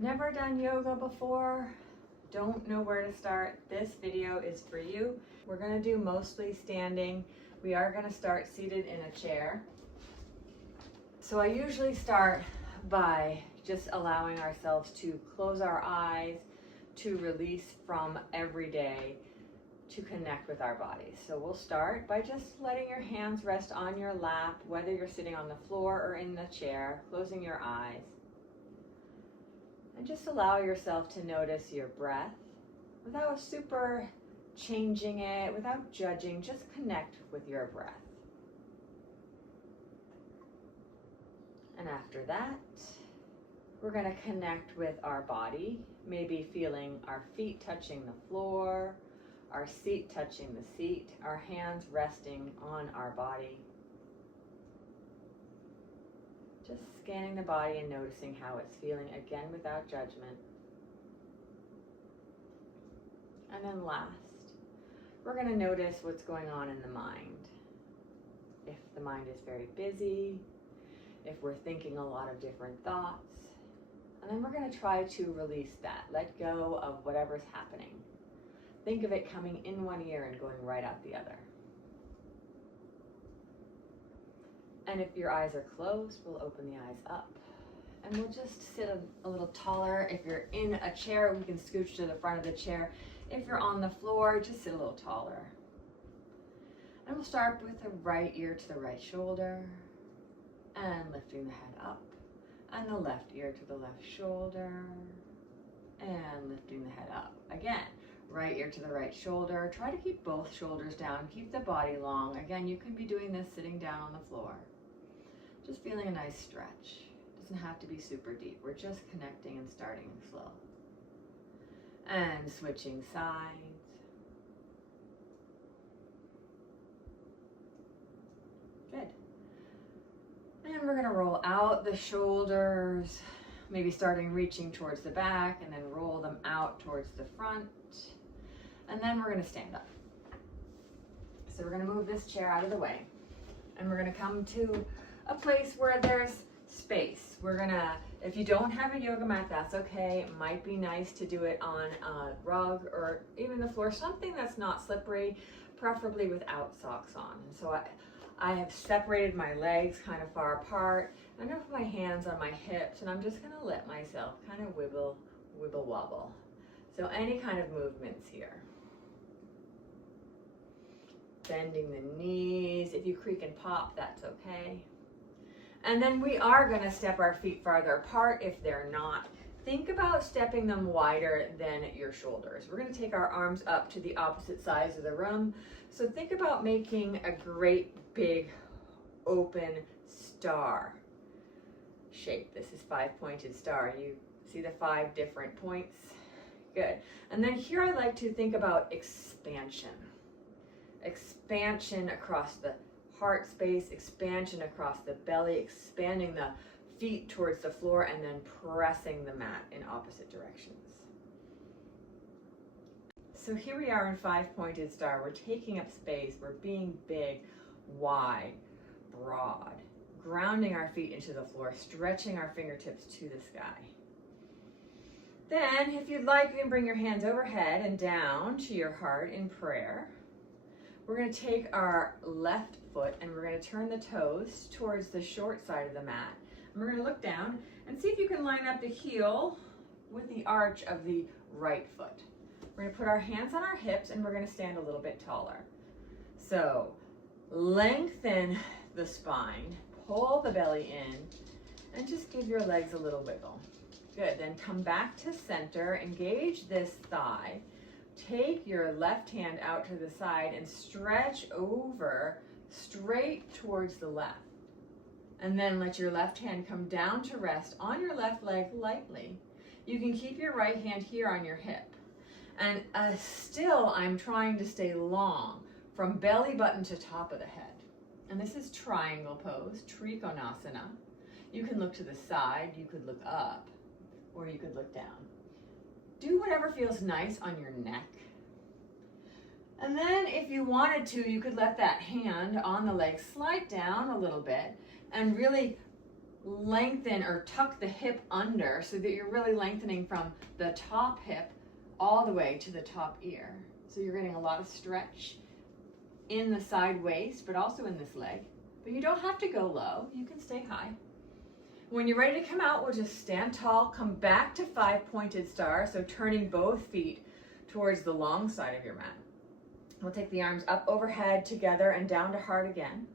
Never done yoga before? Don't know where to start? This video is for you. We're gonna do mostly standing. We are gonna start seated in a chair. So I usually start by just allowing ourselves to close our eyes, to release from every day, to connect with our bodies. So we'll start by just letting your hands rest on your lap, whether you're sitting on the floor or in the chair, closing your eyes. And just allow yourself to notice your breath without super changing it, without judging, just connect with your breath. And after that, we're going to connect with our body, maybe feeling our feet touching the floor, our seat touching the seat, our hands resting on our body. Just scanning the body and noticing how it's feeling, again without judgment. And then last, we're going to notice what's going on in the mind. If the mind is very busy, if we're thinking a lot of different thoughts, and then we're going to try to release that, let go of whatever's happening. Think of it coming in one ear and going right out the other. And if your eyes are closed, we'll open the eyes up. And we'll just sit a little taller. If you're in a chair, we can scooch to the front of the chair. If you're on the floor, just sit a little taller. And we'll start with the right ear to the right shoulder and lifting the head up. And the left ear to the left shoulder and lifting the head up. Again, right ear to the right shoulder. Try to keep both shoulders down. Keep the body long. Again, you can be doing this sitting down on the floor. Just feeling a nice stretch. Doesn't have to be super deep. We're just connecting and starting slow. And switching sides. Good. And we're going to roll out the shoulders, maybe starting reaching towards the back, and then roll them out towards the front. And then we're going to stand up. So we're going to move this chair out of the way. And we're going to come to a place where there's space. We're going to, if you don't have a yoga mat, that's okay. It might be nice to do it on a rug or even the floor, something that's not slippery, preferably without socks on. And so I have separated my legs kind of far apart. I'm going to put my hands on my hips, and I'm just going to let myself kind of wibble wobble. So any kind of movements here. Bending the knees. If you creak and pop, that's okay. And then we are going to step our feet farther apart if they're not. Think about stepping them wider than your shoulders. We're going to take our arms up to the opposite sides of the room. So think about making a great big open star shape. This is 5-pointed star. You see the 5 different points? Good. And then here I like to think about expansion. Expansion across the heart space, expansion across the belly, expanding the feet towards the floor, and then pressing the mat in opposite directions. So here we are in 5-pointed star. We're taking up space. We're being big, wide, broad, grounding our feet into the floor, stretching our fingertips to the sky. Then, if you'd like, you can bring your hands overhead and down to your heart in prayer. We're going to take our left foot and we're going to turn the toes towards the short side of the mat. And we're going to look down and see if you can line up the heel with the arch of the right foot. We're going to put our hands on our hips and we're going to stand a little bit taller. So lengthen the spine, pull the belly in, and just give your legs a little wiggle. Good. Then come back to center, engage this thigh. Take your left hand out to the side and stretch over straight towards the left. And then let your left hand come down to rest on your left leg lightly. You can keep your right hand here on your hip. And still, I'm trying to stay long from belly button to top of the head. And this is triangle pose, Trikonasana. You can look to the side, you could look up, or you could look down. Do whatever feels nice on your neck. And then if you wanted to, you could let that hand on the leg slide down a little bit and really lengthen or tuck the hip under so that you're really lengthening from the top hip all the way to the top ear. So you're getting a lot of stretch in the side waist, but also in this leg. But you don't have to go low, you can stay high. When you're ready to come out, we'll just stand tall, come back to 5-pointed star, so turning both feet towards the long side of your mat. We'll take the arms up overhead together and down to heart again.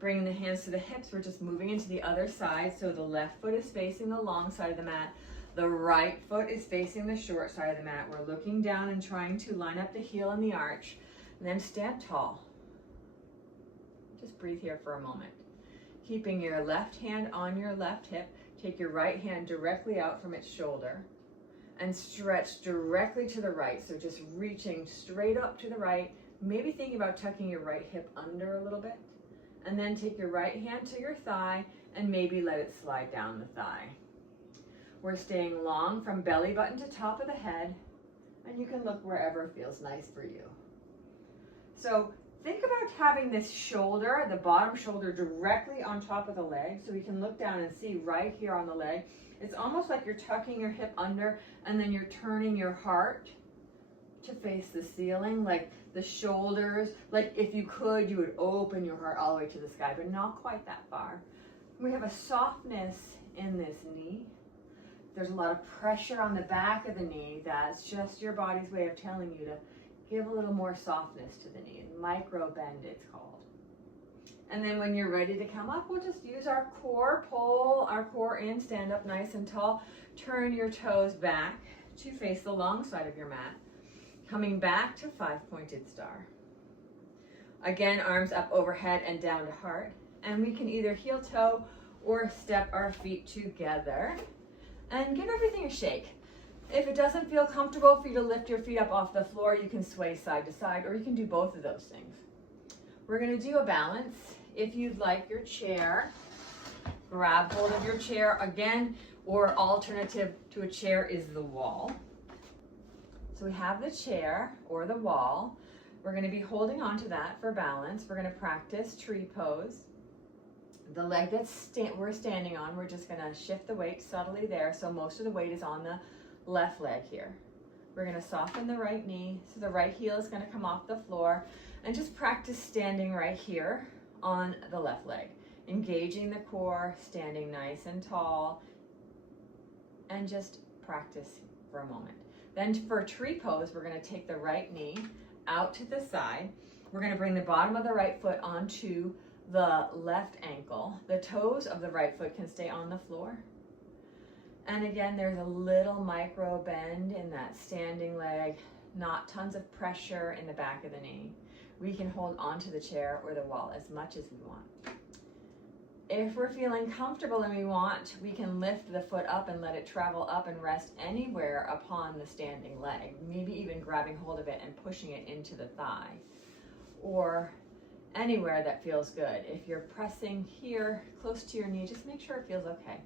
Bringing the hands to the hips, we're just moving into the other side, so the left foot is facing the long side of the mat, the right foot is facing the short side of the mat. We're looking down and trying to line up the heel and the arch, and then stand tall. Just breathe here for a moment. Keeping your left hand on your left hip, take your right hand directly out from its shoulder and stretch directly to the right. So just reaching straight up to the right, maybe thinking about tucking your right hip under a little bit. And then take your right hand to your thigh and maybe let it slide down the thigh. We're staying long from belly button to top of the head, and you can look wherever feels nice for you. So think about having this shoulder, the bottom shoulder, directly on top of the leg, so we can look down and see right here on the leg. It's almost like you're tucking your hip under, and then you're turning your heart to face the ceiling, like the shoulders, like if you could, you would open your heart all the way to the sky, but not quite that far. We have a softness in this knee. There's a lot of pressure on the back of the knee. That's just your body's way of telling you to give a little more softness to the knee. Micro bend, it's called. And then when you're ready to come up, we'll just use our core, pull our core in, stand up nice and tall, turn your toes back to face the long side of your mat, coming back to 5-pointed star. Again, arms up overhead and down to heart. And we can either heel toe or step our feet together and give everything a shake. If it doesn't feel comfortable for you to lift your feet up off the floor, you can sway side to side, or you can do both of those things. We're gonna do a balance. If you'd like your chair, grab hold of your chair again, or alternative to a chair is the wall. So we have the chair or the wall. We're gonna be holding on to that for balance. We're gonna practice tree pose. The leg that we're standing on, we're just gonna shift the weight subtly there, so most of the weight is on the left leg here. We're gonna soften the right knee, so the right heel is gonna come off the floor, and just practice standing right here on the left leg. Engaging the core, standing nice and tall, and just practice for a moment. Then for tree pose, we're gonna take the right knee out to the side. We're gonna bring the bottom of the right foot onto the left ankle. The toes of the right foot can stay on the floor. And again, there's a little micro bend in that standing leg, not tons of pressure in the back of the knee. We can hold onto the chair or the wall as much as we want. If we're feeling comfortable and we want, we can lift the foot up and let it travel up and rest anywhere upon the standing leg, maybe even grabbing hold of it and pushing it into the thigh, or anywhere that feels good. If you're pressing here close to your knee, just make sure it feels okay.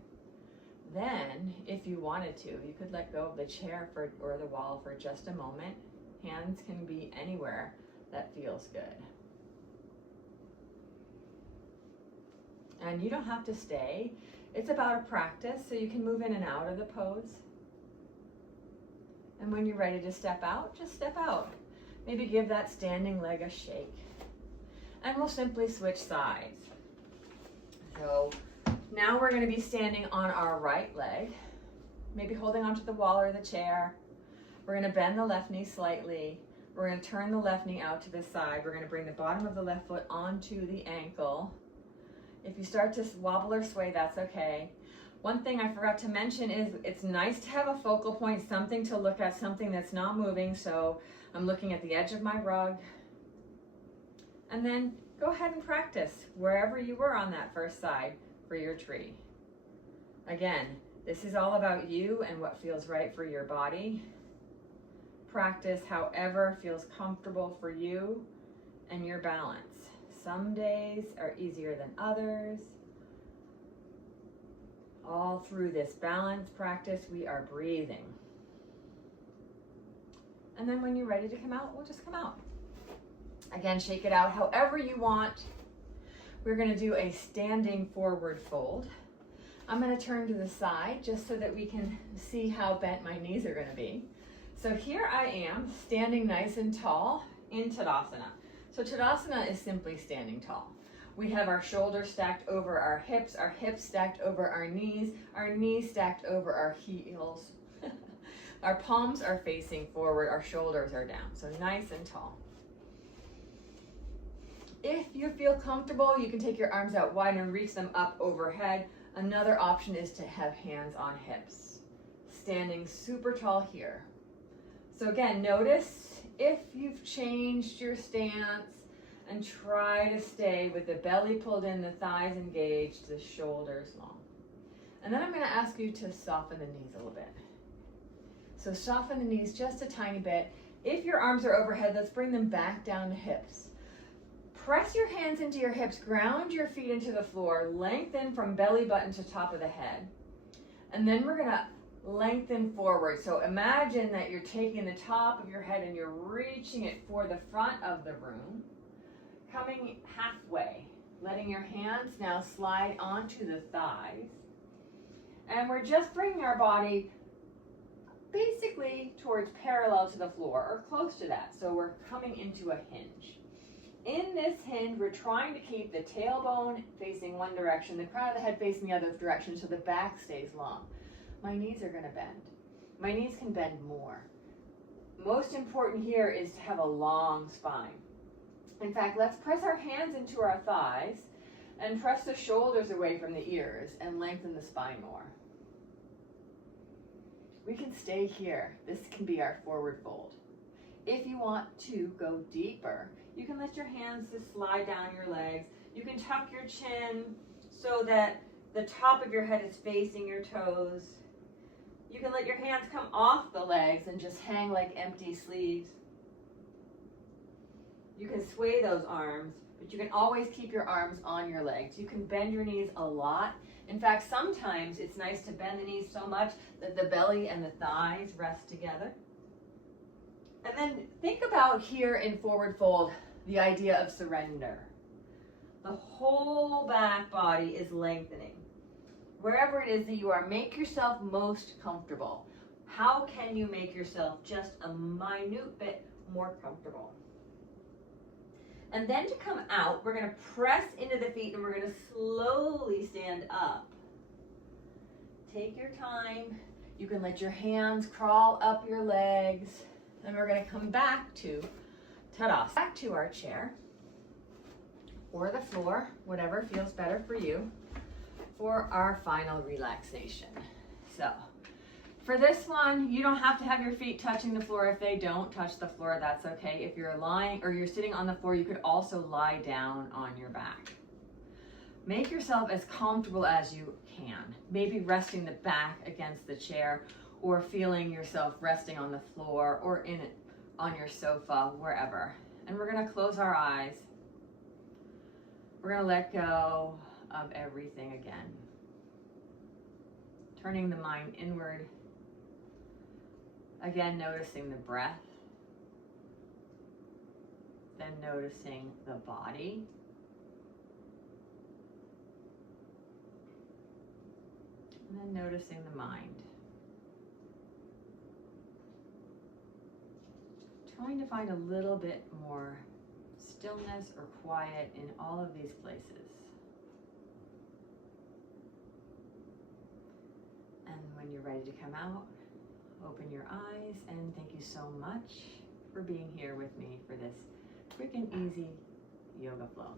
Then, if you wanted to, you could let go of the chair or the wall for just a moment. Hands can be anywhere that feels good. And you don't have to stay. It's about a practice, so you can move in and out of the pose. And when you're ready to step out, just step out. Maybe give that standing leg a shake. And we'll simply switch sides. So now we're going to be standing on our right leg, maybe holding onto the wall or the chair. We're going to bend the left knee slightly. We're going to turn the left knee out to the side. We're going to bring the bottom of the left foot onto the ankle. If you start to wobble or sway, that's okay. One thing I forgot to mention is it's nice to have a focal point, something to look at, something that's not moving. So I'm looking at the edge of my rug. And then go ahead and practice wherever you were on that first side for your tree. Again, this is all about you and what feels right for your body. Practice however feels comfortable for you and your balance. Some days are easier than others. All through this balance practice, we are breathing. And then when you're ready to come out, we'll just come out. Again, shake it out however you want. We're going to do a standing forward fold. I'm going to turn to the side just so that we can see how bent my knees are going to be. So here I am, standing nice and tall in Tadasana. So Tadasana is simply standing tall. We have our shoulders stacked over our hips stacked over our knees stacked over our heels. Our palms are facing forward, our shoulders are down. So nice and tall. If you feel comfortable, you can take your arms out wide and reach them up overhead. Another option is to have hands on hips. Standing super tall here. So again, notice if you've changed your stance and try to stay with the belly pulled in, the thighs engaged, the shoulders long. And then I'm going to ask you to soften the knees a little bit. So soften the knees just a tiny bit. If your arms are overhead, let's bring them back down to hips. Press your hands into your hips, ground your feet into the floor, lengthen from belly button to top of the head. And then we're going to lengthen forward. So imagine that you're taking the top of your head and you're reaching it for the front of the room, coming halfway, letting your hands now slide onto the thighs. And we're just bringing our body basically towards parallel to the floor or close to that. So we're coming into a hinge. In this hinge, we're trying to keep the tailbone facing one direction, the crown of the head facing the other direction, so the back stays long. My knees are going to bend. My knees can bend more. Most important here is to have a long spine. In fact, let's press our hands into our thighs and press the shoulders away from the ears and lengthen the spine more. We can stay here. This can be our forward fold. If you want to go deeper, you can let your hands just slide down your legs. You can tuck your chin so that the top of your head is facing your toes. You can let your hands come off the legs and just hang like empty sleeves. You can sway those arms, but you can always keep your arms on your legs. You can bend your knees a lot. In fact, sometimes it's nice to bend the knees so much that the belly and the thighs rest together. And then think about here in forward fold, the idea of surrender. The whole back body is lengthening. Wherever it is that you are, make yourself most comfortable. How can you make yourself just a minute bit more comfortable? And then to come out, we're going to press into the feet and we're going to slowly stand up. Take your time. You can let your hands crawl up your legs. And we're going to come back to Tadasana. Back to our chair or the floor, whatever feels better for you, for our final relaxation. So for this one, you don't have to have your feet touching the floor. If they don't touch the floor, that's okay. If you're lying or you're sitting on the floor, you could also lie down on your back. Make yourself as comfortable as you can. Maybe resting the back against the chair or feeling yourself resting on the floor or on your sofa, wherever. And we're going to close our eyes. We're going to let go of everything again. Turning the mind inward. Again, noticing the breath. Then noticing the body. And then noticing the mind. Trying to find a little bit more stillness or quiet in all of these places. And when you're ready to come out, open your eyes, and thank you so much for being here with me for this quick and easy yoga flow.